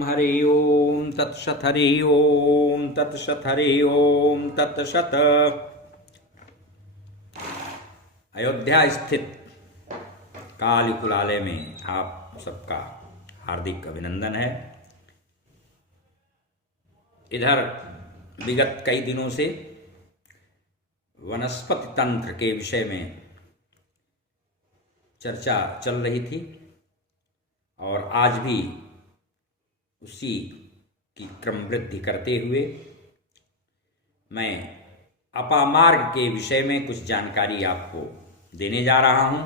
हरि ओम तत्सत हरि ओम तत्सत हरि ओम तत्सत। अयोध्या स्थित कालीकुलालय में आप सबका हार्दिक अभिनंदन है। इधर विगत कई दिनों से वनस्पति तंत्र के विषय में चर्चा चल रही थी और आज भी उसी की क्रम वृद्धि करते हुए मैं अपामार्ग के विषय में कुछ जानकारी आपको देने जा रहा हूं।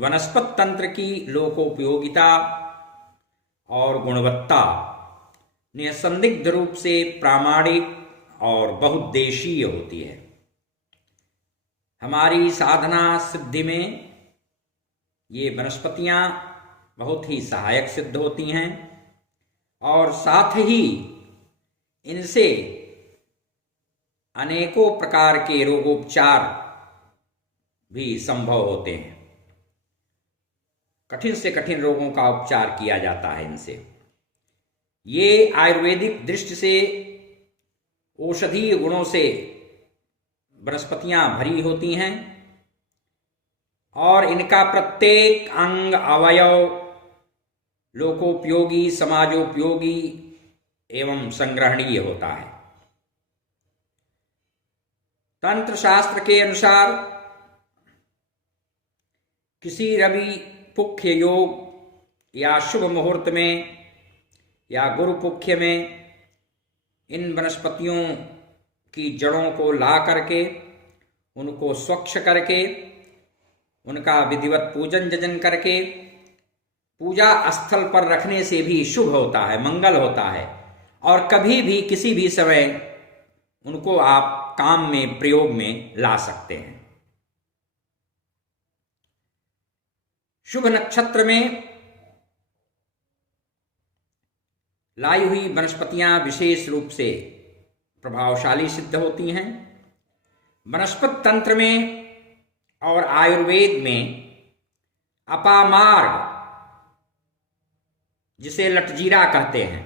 वनस्पति तंत्र की लोकोपयोगिता और गुणवत्ता निसंदिग्ध रूप से प्रामाणिक और बहुउद्देशीय होती है। हमारी साधना सिद्धि में ये वनस्पतियां बहुत ही सहायक सिद्ध होती हैं और साथ ही इनसे अनेकों प्रकार के रोगोपचार भी संभव होते हैं। कठिन से कठिन रोगों का उपचार किया जाता है इनसे। ये आयुर्वेदिक दृष्टि से औषधीय गुणों से वनस्पतियां भरी होती हैं और इनका प्रत्येक अंग अवयव लोकोपयोगी, समाजोपयोगी एवं संग्रहणीय होता है। तंत्र शास्त्र के अनुसार किसी रवि पुख्य योग या शुभ मुहूर्त में या गुरु पुख्य में इन वनस्पतियों की जड़ों को ला करके उनको स्वच्छ करके उनका विधिवत पूजन जजन करके पूजा स्थल पर रखने से भी शुभ होता है, मंगल होता है और कभी भी किसी भी समय उनको आप काम में प्रयोग में ला सकते हैं। शुभ नक्षत्र में लाई हुई वनस्पतियां विशेष रूप से प्रभावशाली सिद्ध होती हैं। वनस्पति तंत्र में और आयुर्वेद में अपामार्ग, जिसे लटजीरा कहते हैं,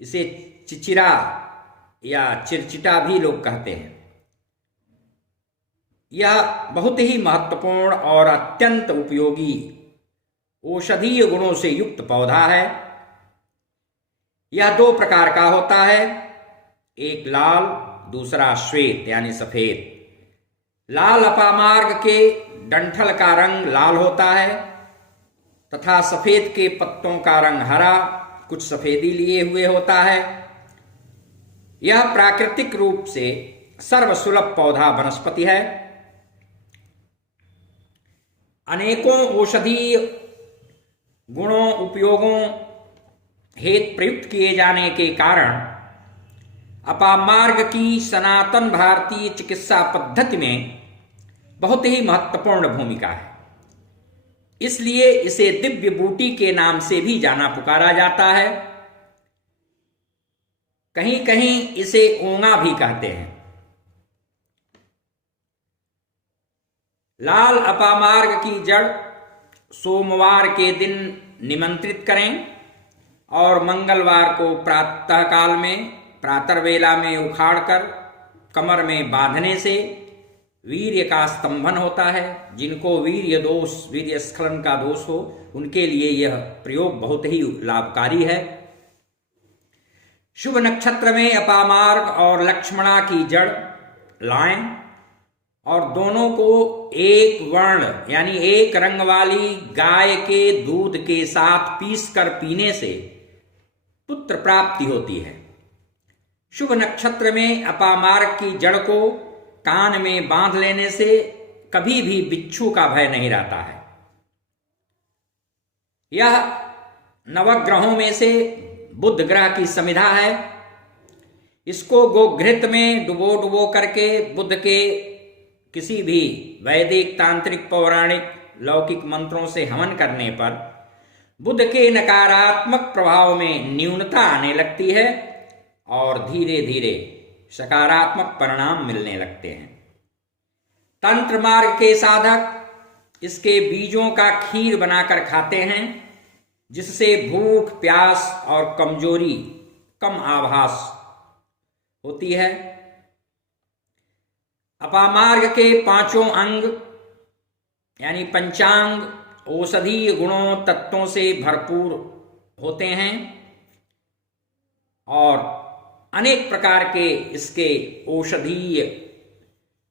इसे चिचिरा या चिरचिटा भी लोग कहते हैं, यह बहुत ही महत्वपूर्ण और अत्यंत उपयोगी औषधीय गुणों से युक्त पौधा है। यह दो प्रकार का होता है, एक लाल, दूसरा श्वेत यानी सफेद। लाल अपामार्ग के डंठल का रंग लाल होता है तथा सफेद के पत्तों का रंग हरा, कुछ सफेदी लिए हुए होता है। यह प्राकृतिक रूप से सर्वसुलभ पौधा वनस्पति है। अनेकों औषधीय गुणों उपयोगों हेतु प्रयुक्त किए जाने के कारण अपामार्ग की सनातन भारतीय चिकित्सा पद्धति में बहुत ही महत्वपूर्ण भूमिका है। इसलिए इसे दिव्य बूटी के नाम से भी जाना पुकारा जाता है। कहीं कहीं इसे ओंगा भी कहते हैं। लाल अपामार्ग की जड़ सोमवार के दिन निमंत्रित करें और मंगलवार को प्रातः काल में प्रातर्वेला में उखाड़कर कमर में बांधने से वीर्य का स्तंभन होता है। जिनको वीर्य दोष, वीर्य स्खलन का दोष हो, उनके लिए यह प्रयोग बहुत ही लाभकारी है। शुभ नक्षत्र में अपामार्ग और लक्ष्मणा की जड़ लाएं और दोनों को एक वर्ण यानी एक रंग वाली गाय के दूध के साथ पीसकर पीने से पुत्र प्राप्ति होती है। शुभ नक्षत्र में अपामार्ग की जड़ को कान में बांध लेने से कभी भी बिच्छू का भय नहीं रहता है। यह नवग्रहों में से बुध ग्रह की समिधा है। इसको गोघृत में डुबो डुबो करके बुध के किसी भी वैदिक, तांत्रिक, पौराणिक, लौकिक मंत्रों से हवन करने पर बुध के नकारात्मक प्रभाव में न्यूनता आने लगती है और धीरे धीरे सकारात्मक परिणाम मिलने लगते हैं। तंत्र मार्ग के साधक इसके बीजों का खीर बनाकर खाते हैं, जिससे भूख, प्यास और कमजोरी कम आभास होती है। अपामार्ग के पांचों अंग यानी पंचांग औषधीय गुणों, तत्वों से भरपूर होते हैं और अनेक प्रकार के इसके औषधीय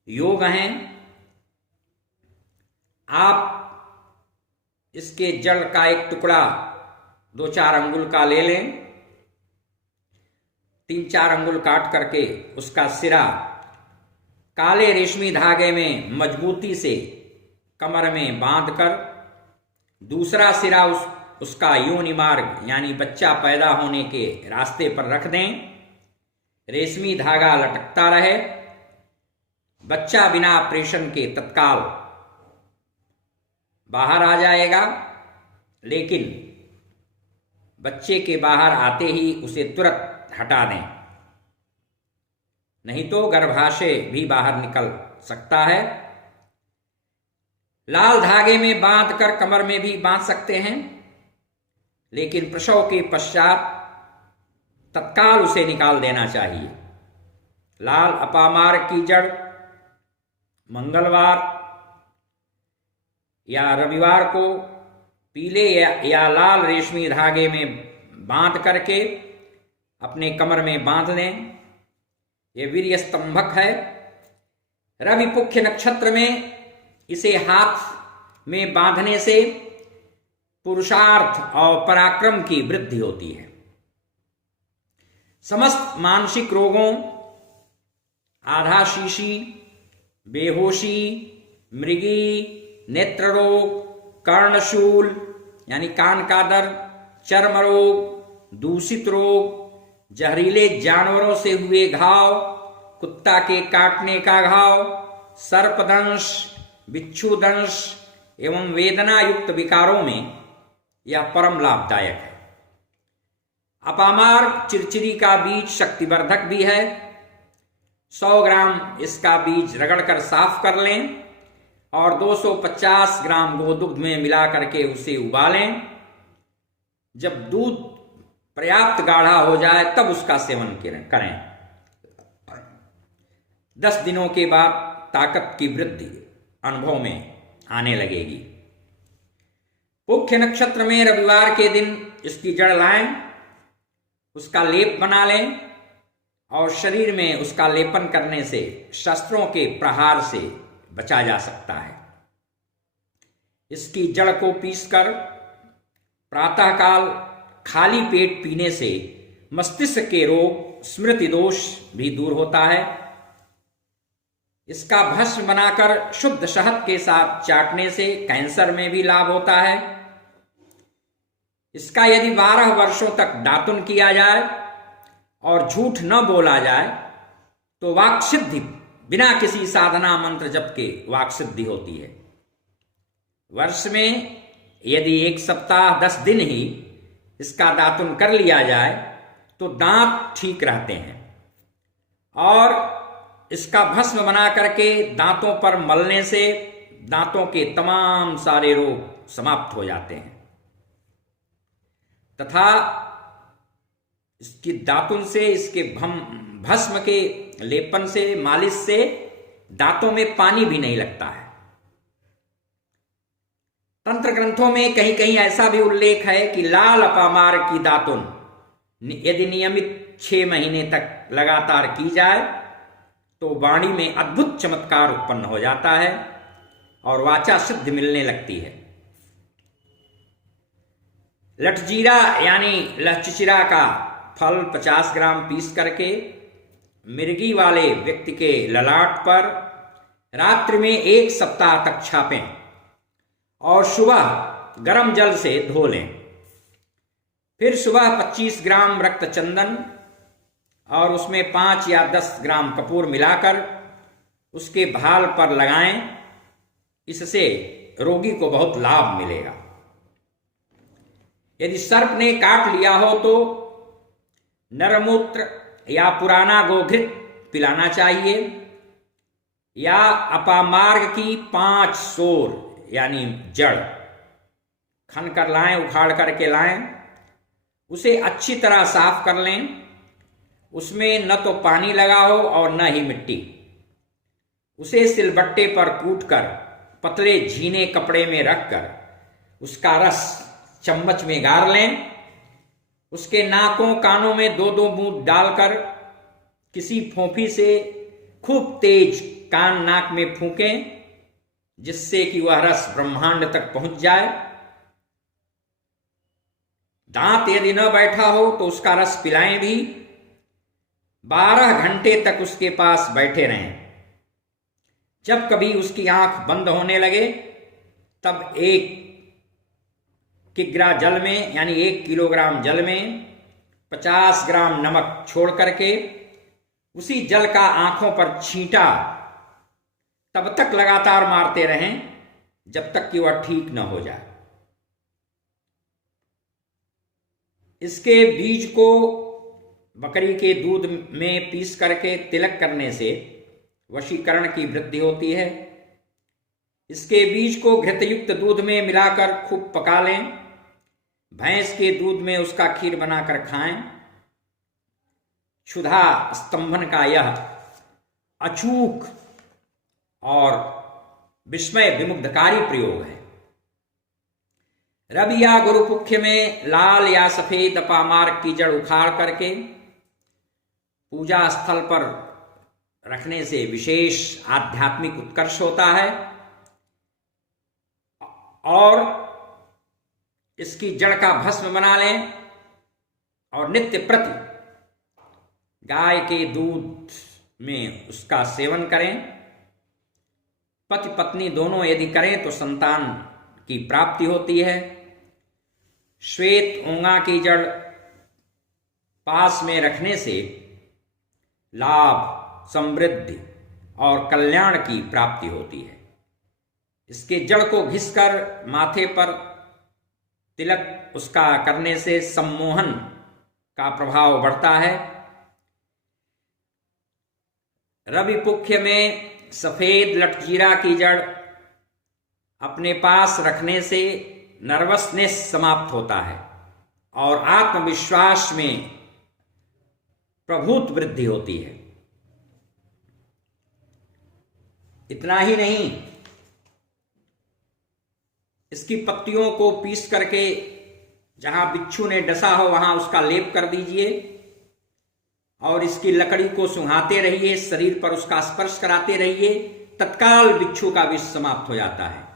योग हैं। आप इसके जड़ का एक टुकड़ा 2-4 अंगुल का ले लें, 3-4 अंगुल काट करके उसका सिरा काले रेशमी धागे में मजबूती से कमर में बांधकर, दूसरा सिरा उसका योनि मार्ग यानी बच्चा पैदा होने के रास्ते पर रख दें। रेशमी धागा लटकता रहे, बच्चा बिना ऑपरेशन के तत्काल बाहर आ जाएगा, लेकिन बच्चे के बाहर आते ही उसे तुरंत हटा दें, नहीं तो गर्भाशय भी बाहर निकल सकता है। लाल धागे में बांधकर कमर में भी बांध सकते हैं, लेकिन प्रसव के पश्चात तत्काल उसे निकाल देना चाहिए। लाल अपामार्ग की जड़ मंगलवार या रविवार को पीले या लाल रेशमी धागे में बांध करके अपने कमर में बांध लें। यह वीर्य स्तंभक है। रवि पुख्य नक्षत्र में इसे हाथ में बांधने से पुरुषार्थ और पराक्रम की वृद्धि होती है। समस्त मानसिक रोगों, आधाशीशी, बेहोशी, मृगी, नेत्र रोग, कर्णशूल यानी कान का दर्द, चर्म रोग, दूषित रोग, जहरीले जानवरों से हुए घाव, कुत्ता के काटने का घाव, सर्पदंश, बिच्छूदंश एवं वेदना युक्त विकारों में यह परम लाभदायक है। अपामार्ग चिरचिरी का बीज शक्तिवर्धक भी है। 100 ग्राम इसका बीज रगड़कर साफ कर लें और 250 ग्राम गोदुग्ध में मिला करके उसे उबालें। जब दूध पर्याप्त गाढ़ा हो जाए तब उसका सेवन करें। 10 दिनों के बाद ताकत की वृद्धि अनुभव में आने लगेगी। पुख्य नक्षत्र में रविवार के दिन इसकी जड़ लाएं, उसका लेप बना लें और शरीर में उसका लेपन करने से शस्त्रों के प्रहार से बचा जा सकता है। इसकी जड़ को पीसकर प्रातःकाल खाली पेट पीने से मस्तिष्क के रोग, स्मृति दोष भी दूर होता है। इसका भस्म बनाकर शुद्ध शहद के साथ चाटने से कैंसर में भी लाभ होता है। इसका यदि 12 वर्षों तक दातुन किया जाए और झूठ न बोला जाए तो वाक् सिद्धि, बिना किसी साधना मंत्र जप के वाक् सिद्धि होती है। वर्ष में यदि 1 सप्ताह 10 दिन ही इसका दातुन कर लिया जाए तो दांत ठीक रहते हैं और इसका भस्म बना करके दांतों पर मलने से दांतों के तमाम सारे रोग समाप्त हो जाते हैं तथा इसकी दातुन से, इसके भस्म के लेपन से, मालिश से दांतों में पानी भी नहीं लगता है। तंत्र ग्रंथों में कहीं कहीं ऐसा भी उल्लेख है कि लाल अपामार्ग की दातुन यदि नियमित 6 महीने तक लगातार की जाए तो वाणी में अद्भुत चमत्कार उत्पन्न हो जाता है और वाचा सिद्धि मिलने लगती है। लठजीरा यानी लहचिचिरा का फल 50 ग्राम पीस करके मिर्गी वाले व्यक्ति के ललाट पर रात्रि में 1 सप्ताह तक छापें और सुबह गर्म जल से धो लें। फिर सुबह 25 ग्राम रक्त चंदन और उसमें 5 या 10 ग्राम कपूर मिलाकर उसके भाल पर लगाएं। इससे रोगी को बहुत लाभ मिलेगा। यदि सर्प ने काट लिया हो तो नरमूत्र या पुराना गोघृत पिलाना चाहिए या अपामार्ग की 5 सोर यानी जड़ खन कर लाएं, उखाड़ करके लाएं, उसे अच्छी तरह साफ कर लें। उसमें न तो पानी लगा हो और न ही मिट्टी। उसे सिलबट्टे पर कूटकर पतले झीने कपड़े में रखकर उसका रस चम्मच में गार लें। उसके नाकों कानों में 2-2 बूंद डालकर किसी फोंफी से खूब तेज कान नाक में फूकें, जिससे कि वह रस ब्रह्मांड तक पहुंच जाए। दांत यदि न बैठा हो तो उसका रस पिलाएं भी। 12 घंटे तक उसके पास बैठे रहें। जब कभी उसकी आंख बंद होने लगे तब 1 किग्रा जल में यानी 1 किलोग्राम जल में 50 ग्राम नमक छोड़ करके उसी जल का आंखों पर छींटा तब तक लगातार मारते रहें जब तक कि वह ठीक न हो जाए। इसके बीज को बकरी के दूध में पीस करके तिलक करने से वशीकरण की वृद्धि होती है। इसके बीज को घृतयुक्त दूध में मिलाकर खूब पका लें। भैंस के दूध में उसका खीर बनाकर खाएं। क्षुधा स्तंभन का यह अचूक और विस्मय विमुग्धकारी प्रयोग है। रवि या गुरुपुख्य में लाल या सफेद अपामार्ग की जड़ उखाड़ करके पूजा स्थल पर रखने से विशेष आध्यात्मिक उत्कर्ष होता है और इसकी जड़ का भस्म बना लें और नित्य प्रति गाय के दूध में उसका सेवन करें। पति पत्नी दोनों यदि करें तो संतान की प्राप्ति होती है। श्वेत ओंगा की जड़ पास में रखने से लाभ, समृद्धि और कल्याण की प्राप्ति होती है। इसके जड़ को घिसकर माथे पर तिलक उसका करने से सम्मोहन का प्रभाव बढ़ता है। रवि पुख्य में सफेद लटजीरा की जड़ अपने पास रखने से नर्वसनेस समाप्त होता है और आत्मविश्वास में प्रभुत्व वृद्धि होती है। इतना ही नहीं, इसकी पत्तियों को पीस करके जहां बिच्छू ने डसा हो वहां उसका लेप कर दीजिए और इसकी लकड़ी को सुंघाते रहिए, शरीर पर उसका स्पर्श कराते रहिए, तत्काल बिच्छू का विष समाप्त हो जाता है।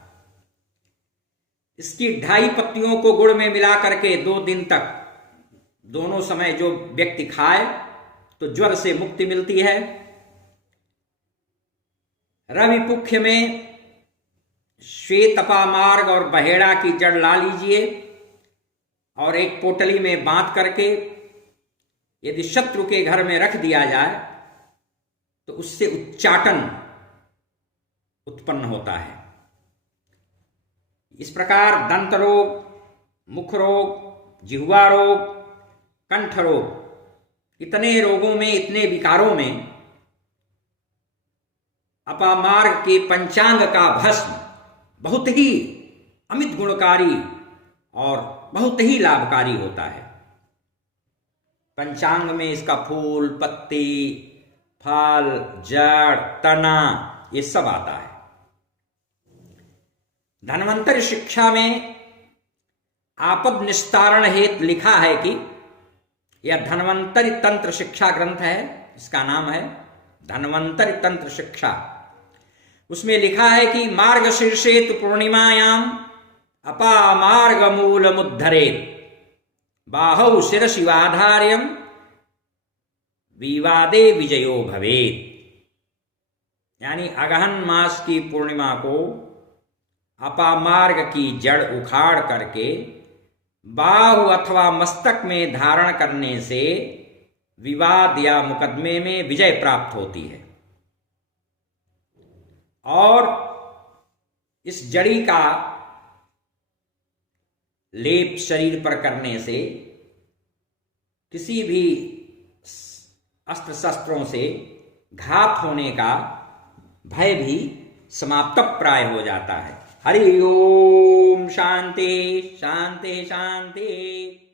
इसकी 2.5 पत्तियों को गुड़ में मिला करके 2 दिन तक दोनों समय जो व्यक्ति खाए तो ज्वर से मुक्ति मिलती है। रवि पुख्य में श्वेत अपामार्ग और बहेड़ा की जड़ ला लीजिए और एक पोटली में बांध करके यदि शत्रु के घर में रख दिया जाए तो उससे उच्चाटन उत्पन्न होता है। इस प्रकार दंत रोग, मुख रोग, जिह्वा रोग, कंठ रोग, इतने रोगों में, इतने विकारों में अपामार्ग के पंचांग का भस्म बहुत ही अमित गुणकारी और बहुत ही लाभकारी होता है। पंचांग में इसका फूल, पत्ती, फल, जड़, तना ये सब आता है। धन्वंतरि शिक्षा में आपद निस्तारण हेतु लिखा है कि यह धन्वंतरि तंत्र शिक्षा ग्रंथ है। इसका नाम है धन्वंतरि तंत्र शिक्षा। उसमें लिखा है कि मार्गशीर्षेतु पूर्णिमायाम अपामार्ग मूलमुद्धरेत् बाहौ शिरसिवाधार्यम विवादे विजयो भवेत्। यानी अगहन मास की पूर्णिमा को अपामार्ग की जड़ उखाड़ करके बाहु अथवा मस्तक में धारण करने से विवाद या मुकदमे में विजय प्राप्त होती है। और इस जड़ी का लेप शरीर पर करने से किसी भी अस्त्र शस्त्रों से घात होने का भय भी समाप्त प्राय हो जाता है। हरि ओम। शांति शांति शांति।